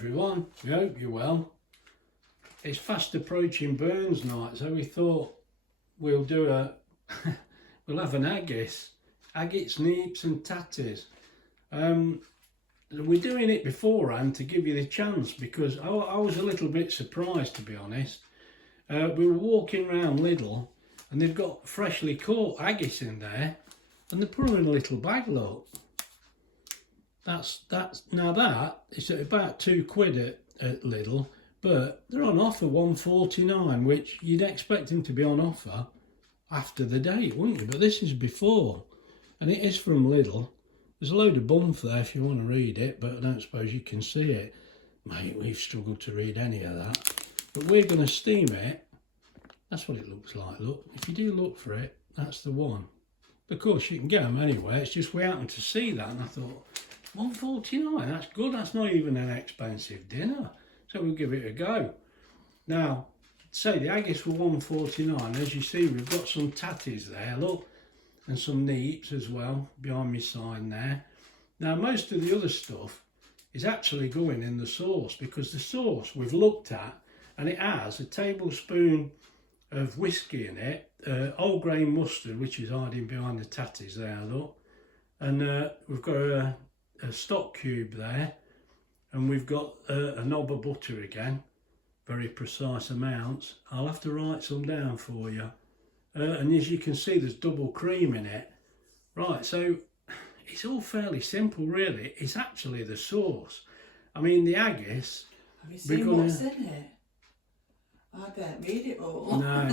everyone, we hope you're well. It's fast approaching Burns night, so we thought we'll do we'll have an haggis, neaps and tatties. We're doing it beforehand to give you the chance because I was a little bit surprised, to be honest. We were walking around Lidl and they've got freshly caught haggis in there and they put them in a little bag, look. That's now that is at about £2 at Lidl, but they're on offer £1.49, which you'd expect them to be on offer after the date, wouldn't you? But this is before, and it is from Lidl. There's a load of bump there if you want to read it, but I don't suppose you can see it. Mate, we've struggled to read any of that. But we're going to steam it. That's what it looks like, look. If you do look for it, that's the one. Of course, you can get them anywhere. It's just we happened to see that and I thought, £1.49, that's good. That's not even an expensive dinner. So we'll give it a go. Now, say the haggis were £1.49. As you see, we've got some tatties there, look. And some neaps as well, behind my sign there. Now, most of the other stuff is actually going in the sauce because the sauce we've looked at, and it has a tablespoon of whiskey in it, whole grain mustard, which is hiding behind the tatties there, look. And we've got a stock cube there, and we've got a knob of butter again, very precise amounts. I'll have to write some down for you. And as you can see, there's double cream in it. Right, so it's all fairly simple, really. It's actually the sauce. I mean, the haggis. Have you seen what's in it? I don't read it all. No,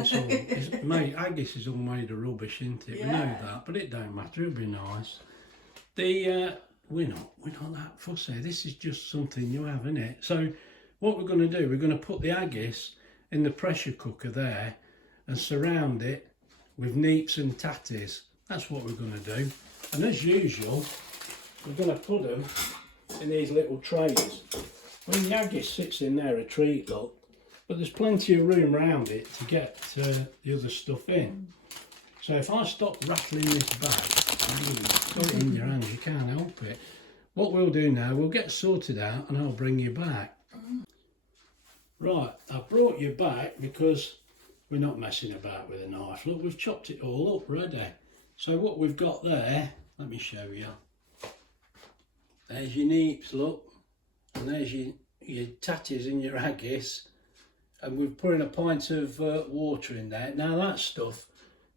mate, haggis is all made of rubbish, isn't it? Yeah. We know that, but it don't matter. It'll be nice. We're not that fussy. This is just something you have, isn't it? So what we're going to do, we're going to put the haggis in the pressure cooker there and surround it with neaps and tatties. That's what we're going to do. And as usual, we're going to put them in these little trays. I mean, the haggis sits in there a treat, look, but there's plenty of room around it to get the other stuff in. So if I stop rattling this bag, got it in your hands, you can't help it. What we'll do now, we'll get sorted out and I'll bring you back. Right, I've brought you back because we're not messing about with a knife. Look, we've chopped it all up ready. So what we've got there, let me show you. There's your neaps, look. And there's your tatties and your haggis. And we've put in a pint of water in there. Now that stuff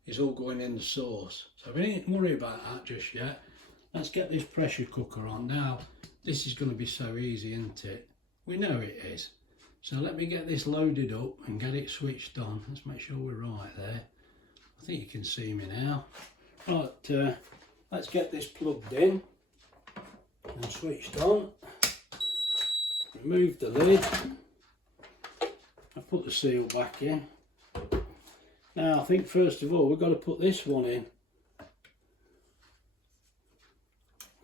is all going in the sauce. So we needn't worry about that just yet. Let's get this pressure cooker on. Now, this is going to be so easy, isn't it? We know it is. So let me get this loaded up and get it switched on. Let's make sure we're right there. I think you can see me now. Right, let's get this plugged in and switched on. Remove the lid. I put the seal back in. Now I think first of all we've got to put this one in.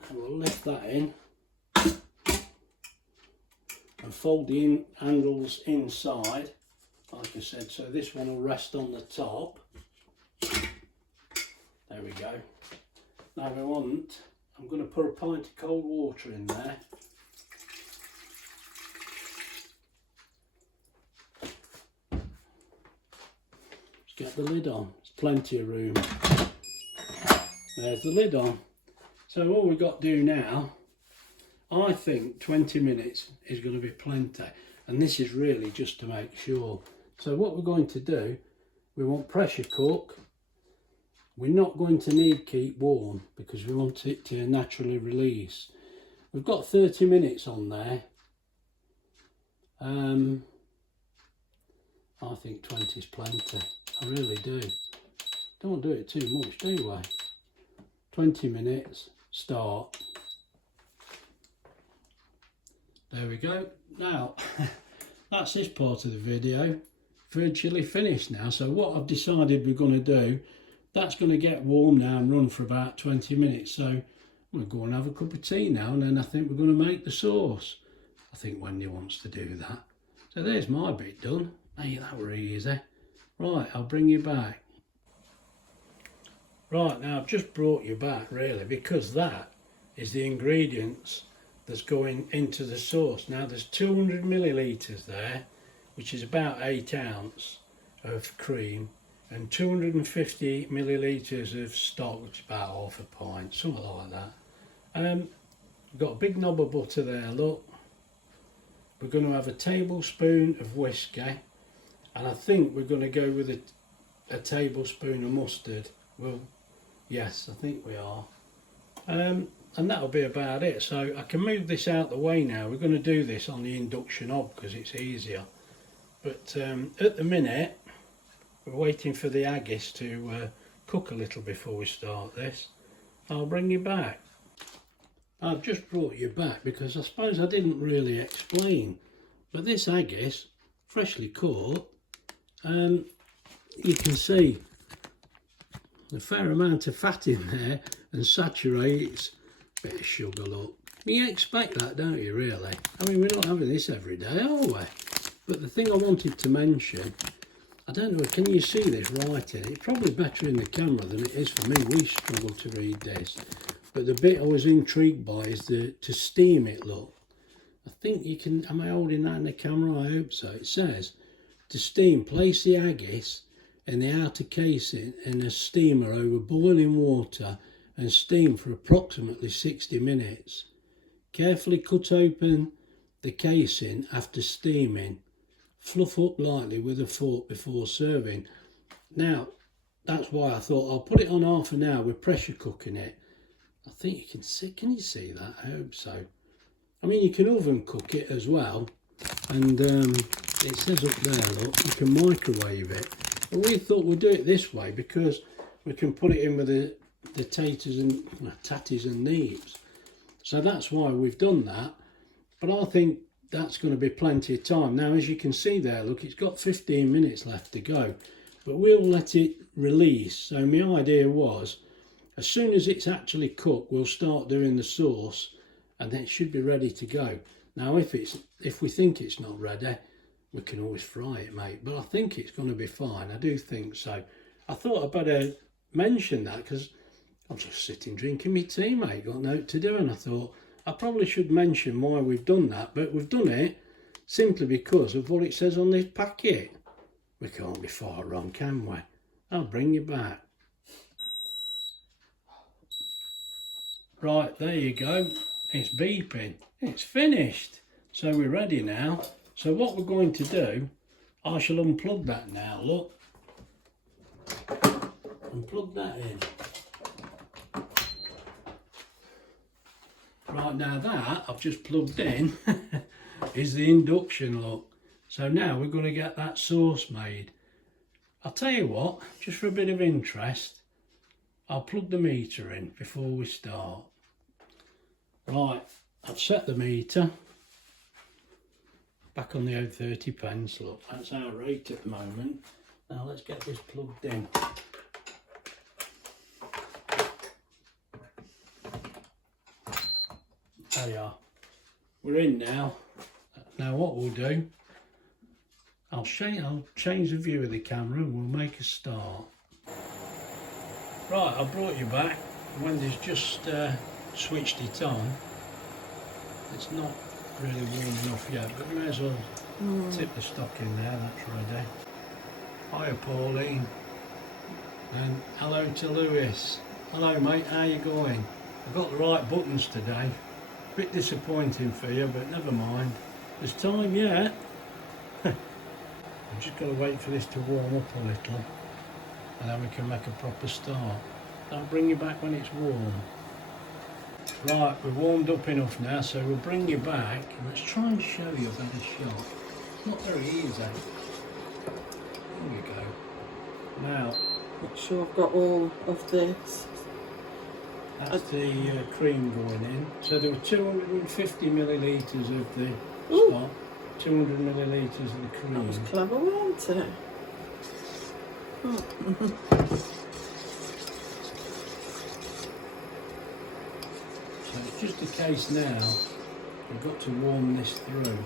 And we'll lift that in. And fold the handles inside, like I said, so this one will rest on the top. There we go. Now I'm going to put a pint of cold water in there. Just get the lid on, there's plenty of room. There's the lid on. So all we've got to do now, I think 20 minutes is going to be plenty, and this is really just to make sure. So what we're going to do, we want pressure cook. We're not going to need keep warm because we want it to naturally release. We've got 30 minutes on there. I think 20 is plenty. I really do. Don't do it too much, do we? 20 minutes, start. There we go. Now, that's this part of the video. Virtually finished now. So what I've decided we're going to do, that's going to get warm now and run for about 20 minutes. So we'll go and have a cup of tea now, and then I think we're going to make the sauce. I think Wendy wants to do that. So there's my bit done. Hey, that were easy. Right, I'll bring you back. Right, now I've just brought you back really because that is the ingredients that's going into the sauce. Now there's 200 millilitres there, which is about 8 ounce of cream, and 250 millilitres of stock, which is about half a pint, something like that. We've got a big knob of butter there, look. We're going to have a tablespoon of whiskey, and I think we're going to go with a tablespoon of mustard. Well, yes, I think we are. And that'll be about it. So I can move this out the way now. We're going to do this on the induction hob because it's easier. But at the minute, we're waiting for the haggis to cook a little before we start this. I'll bring you back. I've just brought you back because I suppose I didn't really explain. But this haggis, freshly caught, you can see a fair amount of fat in there and saturates. Bit of sugar, look. You expect that, don't you, really? I mean, we're not having this every day, are we? But the thing I wanted to mention, I don't know, can you see this writing? It's probably better in the camera than it is for me. We struggle to read this. But the bit I was intrigued by is to steam it, look. I think you can, am I holding that in the camera? I hope so. It says, to steam, place the haggis in the outer casing in a steamer over boiling water and steam for approximately 60 minutes. Carefully cut open the casing after steaming. Fluff up lightly with a fork before serving. Now, that's why I thought I'll put it on half an hour with pressure cooking it. I think you can see, can you see that? I hope so. I mean, you can oven cook it as well. And it says up there, look, you can microwave it. But we thought we'd do it this way because we can put it in with the tatties and neaps. So that's why we've done that. But I think that's going to be plenty of time. Now, as you can see there, look, it's got 15 minutes left to go. But we'll let it release. So my idea was, as soon as it's actually cooked, we'll start doing the sauce and then it should be ready to go. Now, if we think it's not ready, we can always fry it, mate. But I think it's going to be fine. I do think so. I thought I'd better mention that because I'm just sitting drinking my tea, mate. Got nothing to do, and I thought I probably should mention why we've done that. But we've done it simply because of what it says on this packet. We can't be far wrong, can we? I'll bring you back. Right, there you go. It's beeping. It's finished. So we're ready now. So what we're going to do, I shall unplug that now, look. Unplug that in. Right, now that I've just plugged in is the induction, look. So now we're going to get that sauce made. I'll tell you what, just for a bit of interest, I'll plug the meter in before we start. Right, I've set the meter back on the old 30 pence, look, that's our rate at the moment. Now let's get this plugged in. There you are. We're in now. Now what we'll do, I'll change the view of the camera and we'll make a start. Right, I brought you back. Wendy's just switched it on. It's not really warm enough yet, but we may as well tip the stock in there, that's ready. Hiya Pauline. And hello to Lewis. Hello mate, how you going? I've got the right buttons today. Bit disappointing for you, but never mind. There's time yet. I've just got to wait for this to warm up a little and then we can make a proper start. I'll bring you back when it's warm. Right, we're warmed up enough now, so we'll bring you back and let's try and show you a better shot. It's not very easy. There we go. Now, Make sure I've got all of this. that's the cream going in. So there were 250 millilitres of the stock, 200 millilitres of the cream. That was clever, wasn't it? So it's just a case now, we've got to warm this through.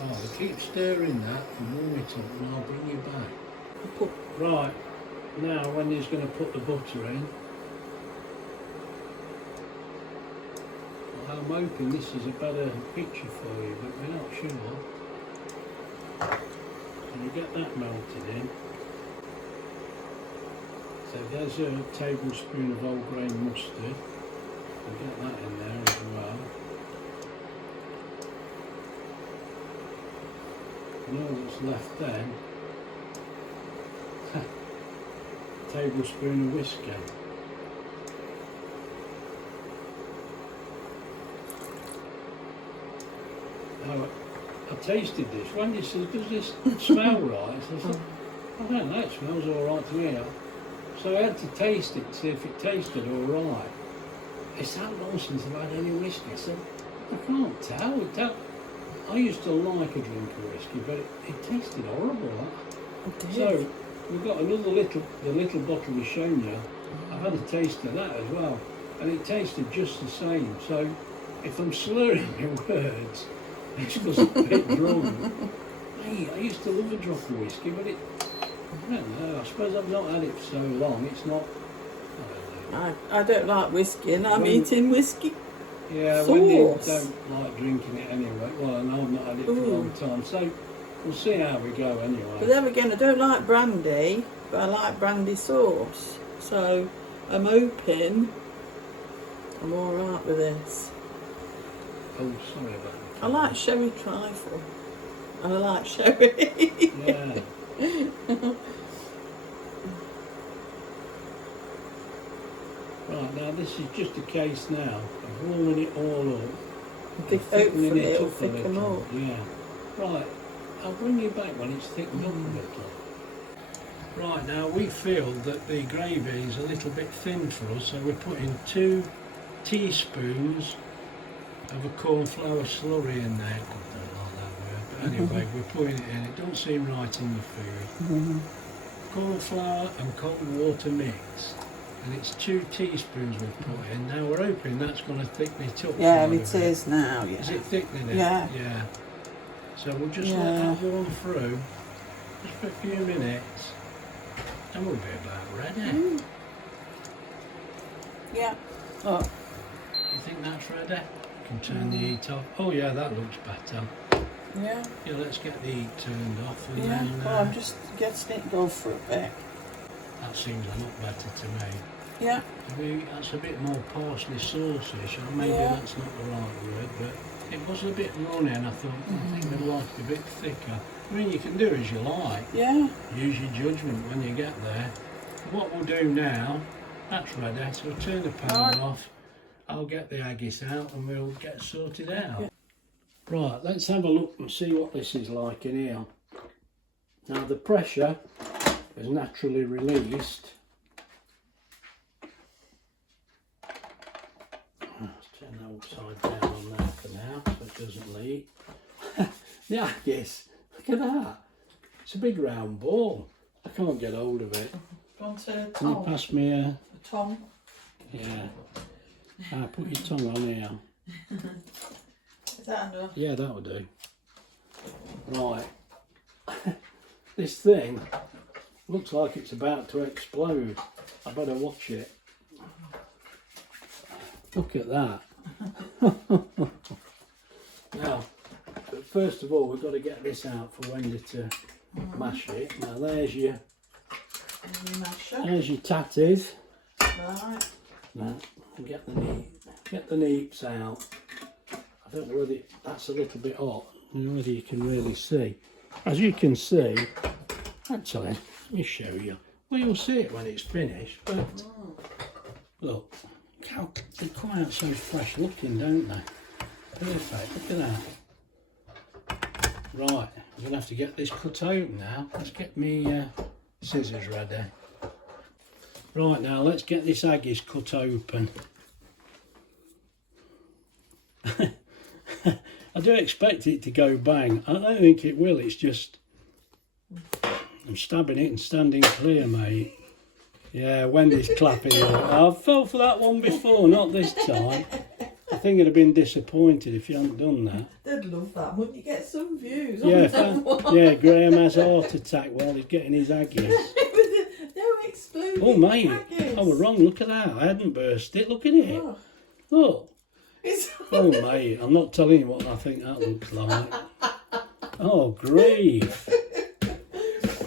Oh, we keep stirring that and warm it up and I'll bring you back. Right, now Wendy's going to put the butter in. I'm hoping this is a better picture for you, but we're not sure. So we get that melted in. So there's a tablespoon of whole grain mustard. We'll get that in there as well. And all that's left then, a tablespoon of whiskey. Now, I tasted this. Wendy said, does this smell right? So I said, I don't know, it smells all right to me. So I had to taste it to see if it tasted all right. It's that long since I've had any whiskey. I said, I can't tell. I used to like a drink of whiskey, but it tasted horrible. So we've got the little bottle we've shown you. I've had a taste of that as well, and it tasted just the same. So if I'm slurring my words, it's because I'm a bit drunk. Hey, I used to love a drop of whiskey, but I don't know. I suppose I've not had it for so long. It's not. I don't like whiskey, and I'm eating whiskey. Yeah, sauce. when you don't like drinking it anyway. Well, and I've not had it for a long time, so we'll see how we go anyway. But then again, I don't like brandy, but I like brandy sauce. So I'm hoping I'm all right with this. Oh, sorry about that. I like sherry trifle, and I like sherry. Yeah. Right, now this is just a case now of warming it all up. Hopefully it'll thicken up. Yeah. Right, I'll bring you back when it's thickened up a little. Right, now we feel that the gravy is a little bit thin for us, so we're putting 2 teaspoons of a cornflour slurry in there. I don't like that word, but anyway, we're putting it in. It don't seem right in your food. Cornflour and cold water mix. And it's 2 teaspoons we've put in. Now we're hoping that's going to thicken it up. Yeah, it is now. Yeah. Is it thickening it? Yeah. Yeah. So we'll just let that warm through, just for a few minutes, and we'll be about ready. Yeah. Oh. You think that's ready? You can turn the heat off. Oh yeah, that looks better. Yeah. Yeah, let's get the heat turned off. And Yeah. then, Well, I'm just getting it go for a bit. that seems a lot better to me. Yeah. That's a bit more parsley sauce-ish, or maybe that's not the right word, but it was a bit runny, and I thought, I think I'd like it a bit thicker. I mean, you can do as you like. Yeah. Use your judgment when you get there. What we'll do now, that's ready, so we'll turn the pan off. I'll get the haggis out and we'll get sorted out. Yeah. Right, let's have a look and see what this is like in here. Now the pressure is naturally released. Let's turn that upside down on there for now so it doesn't leak. The haggis, look at that. It's a big round ball. I can't get hold of it. Want a Can you tongue? pass me a... A tongue? Yeah. Put your tongue on here. Is that enough? Yeah, that'll do. Right. This thing looks like it's about to explode. I better watch it. Look at that. Now, first of all, we've got to get this out for Wendy to mash it. Now, there's your tatties. Right. Now, get the neaps out. I don't know whether that's a little bit hot. I don't know whether you can really see. As you can see, actually, let me show you. Well, you'll see it when it's finished, but look, how they come out so fresh looking, don't they? Perfect, look at that. Right, I'm going to have to get this cut open now. Let's get me scissors ready. Right, now let's get this haggis cut open. I do expect it to go bang. I don't think it will, it's just I'm stabbing it and standing clear, mate. Yeah, Wendy's clapping it. I fell for that one before, not this time. I think I'd have been disappointed if you hadn't done that. They'd love that. Wouldn't you get some views? Yeah, Graham has a heart attack while he's getting his haggis. No exploding. Oh mate, haggis. I was wrong, look at that. I hadn't burst it, look at it. Oh. Look, It's Oh, mate, I'm not telling you what I think that looks like. Oh, grief.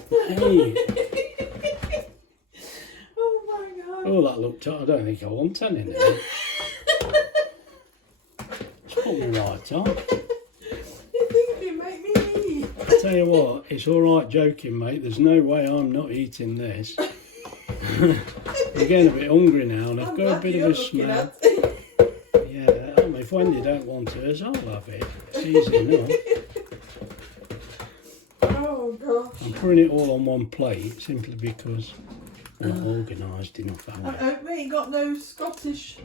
Hey. Oh my god. Oh, that looked... I don't think I want any now. It's put me right on. You think you make me eat? I tell you what, it's all right joking, mate. There's no way I'm not eating this. I'm getting a bit hungry now, and I've got a bit of a smell. Yeah, I mean, if Wendy don't want hers, I'll have it. It's easy enough. Oh gosh. I'm putting it all on one plate simply because I'm not organised enough. I Am I? hope we ain't got no Scottish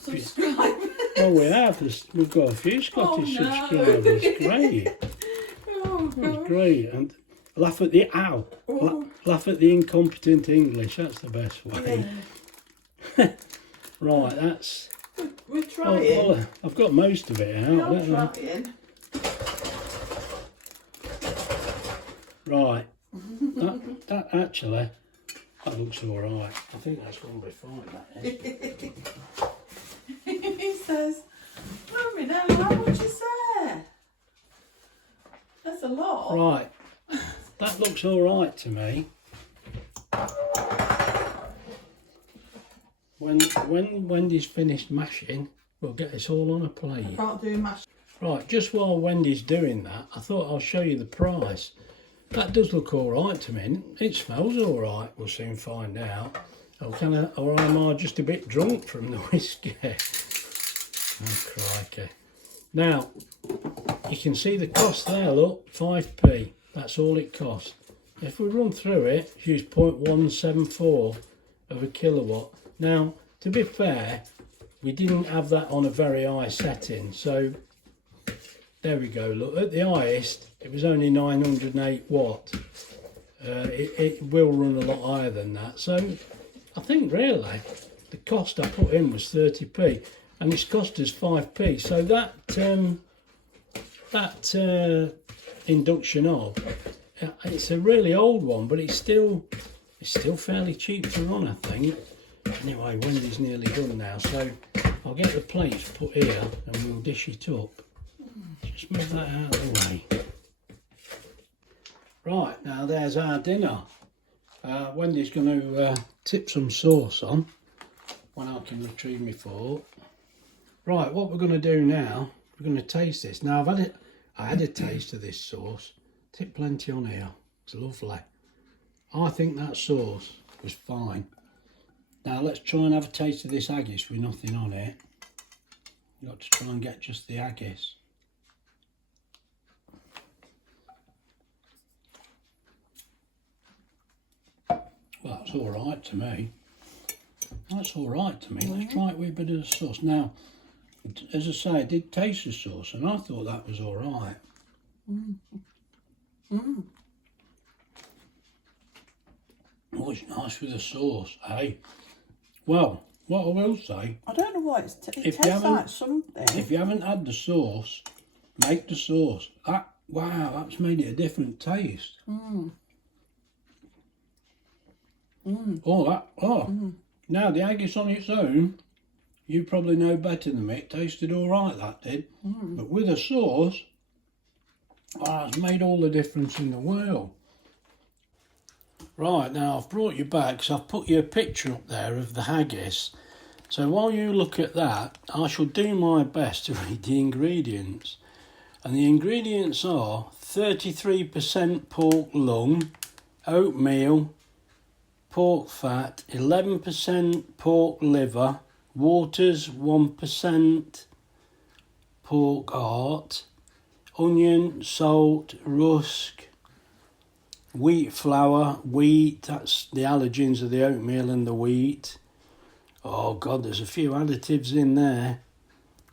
subscribers. Oh, we have. We've got a few Scottish Oh, no. subscribers. Great. Oh That's gosh. great. And laugh at the laugh at the incompetent English. That's the best way. Yeah. Right, that's... We're Oh, trying. well, I've got most of it out. We don't I? are trying. Right. That actually, that looks all right. I think that's going to be fine, that is. He says, Mummy, now how much is there? That's a lot. Right. That looks all right to me. When Wendy's finished mashing, we'll get this all on a plate. Can't do mash. Right, just while Wendy's doing that, I thought I'll show you the price. That does look all right to me. It smells all right. We'll soon find out. Or am I just a bit drunk from the whiskey? Oh, crikey. Now, you can see the cost there, look, 5p. That's all it cost. If we run through it, use 0.174 of a kilowatt. Now, to be fair, we didn't have that on a very high setting, so there we go. Look, at the highest, it was only 908 watt. It will run a lot higher than that. So I think really the cost I put in was 30p, and it's cost us 5p. So that induction hob, it's a really old one, but it's still fairly cheap to run, I think. Anyway, Wendy's nearly done now, so I'll get the plates put here and we'll dish it up. Just move that out of the way. Right, now there's our dinner. Wendy's going to tip some sauce on when I can retrieve my fork. Right, what we're going to do now, we're going to taste this. Now I had a taste of this sauce. Tip plenty on here. It's lovely. I think that sauce was fine. Now let's try and have a taste of this haggis with nothing on it. You've got to try and get just the haggis. Well, that's all right to me. That's all right to me. Let's try it with a bit of the sauce. Now, as I say, I did taste the sauce and I thought that was all right. Oh, it's nice with the sauce, eh? Well, what I will say, I don't know what it If you tastes haven't- like something. if you haven't had the sauce, make the sauce. Wow, that's made it a different taste. Now the haggis on its own, you probably know better than me. It tasted all right, that did. But with a sauce, it's made all the difference in the world. Right, now I've brought you back, so I've put you a picture up there of the haggis. So while you look at that, I shall do my best to read the ingredients. And the ingredients are 33% pork lung, oatmeal, pork fat, 11% pork liver, waters 1%, pork heart, onion, salt, rusk, wheat flour, wheat, that's the allergens of the oatmeal and the wheat. Oh God, there's a few additives in there.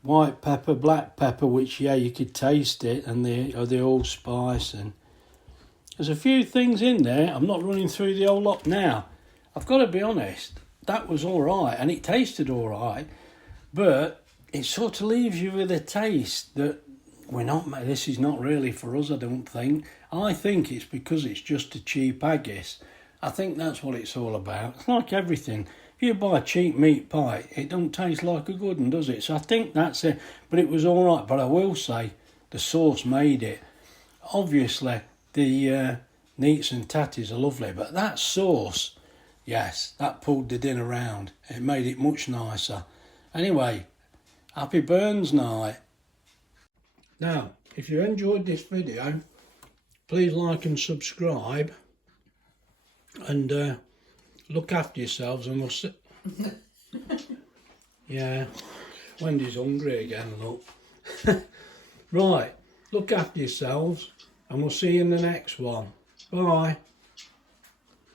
White pepper, black pepper, which, yeah, you could taste it, and the allspice, and there's a few things in there. I'm not running through the whole lot now. I've got to be honest, that was all right, and it tasted all right, but it sort of leaves you with a taste that this is not really for us, I don't think. I think it's because it's just a cheap haggis. I think that's what it's all about. It's like everything. If you buy a cheap meat pie, it don't taste like a good one, does it? So I think that's it. But it was all right. But I will say, the sauce made it. Obviously, the neaps and tatties are lovely, but that sauce, yes, that pulled the dinner round. It made it much nicer. Anyway, happy Burns night. Now, if you enjoyed this video, please like and subscribe, and look after yourselves, and we'll see. Yeah, Wendy's hungry again, look. Right, look after yourselves, and we'll see you in the next one. Bye.